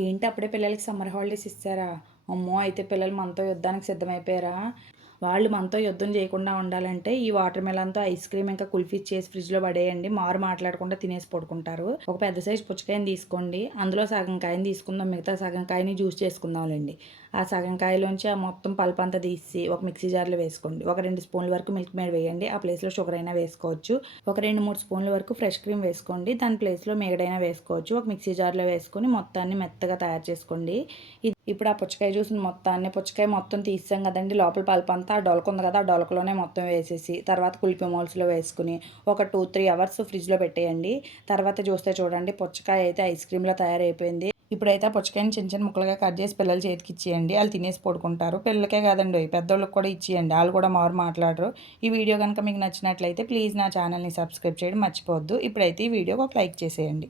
ఏంటి అప్పుడే పిల్లలకి సమ్మర్ హాలిడేస్ ఇచ్చారా? అమ్మో! అయితే పిల్లలు మనతో యుద్ధానికి సిద్ధమైపోయారా? వాళ్ళు మనతో యుద్ధం చేయకుండా ఉండాలంటే ఈ వాటర్ మిలన్‌తో ఐస్ క్రీమ్ ఇంకా కుల్ఫీ చేసి ఫ్రిడ్జ్‌లో పడేయండి. మారు మాట్లాడకుండా తినేసి పడుకుంటారు. ఒక పెద్ద సైజ్ పుచ్చకాయని తీసుకోండి. అందులో సగం కాయని తీసుకుందాం. మిగతా సగం కాయని జ్యూస్ చేసుకుందాంలెండి. ఆ సగం కాయలోంచి ఆ మొత్తం పల్పంతా తీసి ఒక మిక్సీ జార్‌లో వేసుకోండి. ఒక 2 స్పూన్ల వరకు మిల్క్ మేడ్ వేయండి. ఆ ప్లేస్‌లో షుగర్ అయినా వేసుకోవచ్చు. ఒక 2, 3 స్పూన్ల వరకు ఫ్రెష్ క్రీమ్ వేసుకోండి. దాని ప్లేస్‌లో మీగడైనా వేసుకోవచ్చు. ఒక మిక్సీ జార్‌లో వేసుకొని మొత్తాన్ని మెత్తగా తయారు చేసుకోండి. ఇప్పుడు ఆ పుచ్చకాయ జ్యూస్‌ని మొత్తాన్ని పుచ్చకాయ మొత్తం తీసేసాం కదండీ! లోపల పల్పంతా ఆ డొలక ఉంది కదా! ఆ డొలకలోనే మొత్తం వేసేసి తర్వాత కుల్ఫీ మోల్డ్స్‌లో వేసుకొని ఒక 2, 3 అవర్స్ ఫ్రిడ్జ్‌లో పెట్టేయండి. తర్వాత చూస్తే చూడండి పుచ్చకాయ అయితే ఐస్ క్రీమ్‌లా తయారైపోయింది. ఇప్పుడైతే ఆ పుచ్చకాయని చిన్న చిన్న ముక్కలుగా కట్ చేసి పిల్లల చేతికి ఇచ్చేయండి. ఆళ్ళు తినేసి పడుకుంటారు. పిల్లలకే కాదండోయ్ పెద్దోళ్ళకి కూడా ఇచ్చేయండి. ఆళ్ళు కూడా మారు మాట్లాడరు. ఈ వీడియో గనుక మీకు నచ్చినట్లయితే ప్లీజ్ నా ఛానల్‌ని సబ్స్క్రైబ్ చేయడం మర్చిపోవద్దు. ఇప్పుడైతే ఈ వీడియోకి ఒక లైక్ చేసేయండి.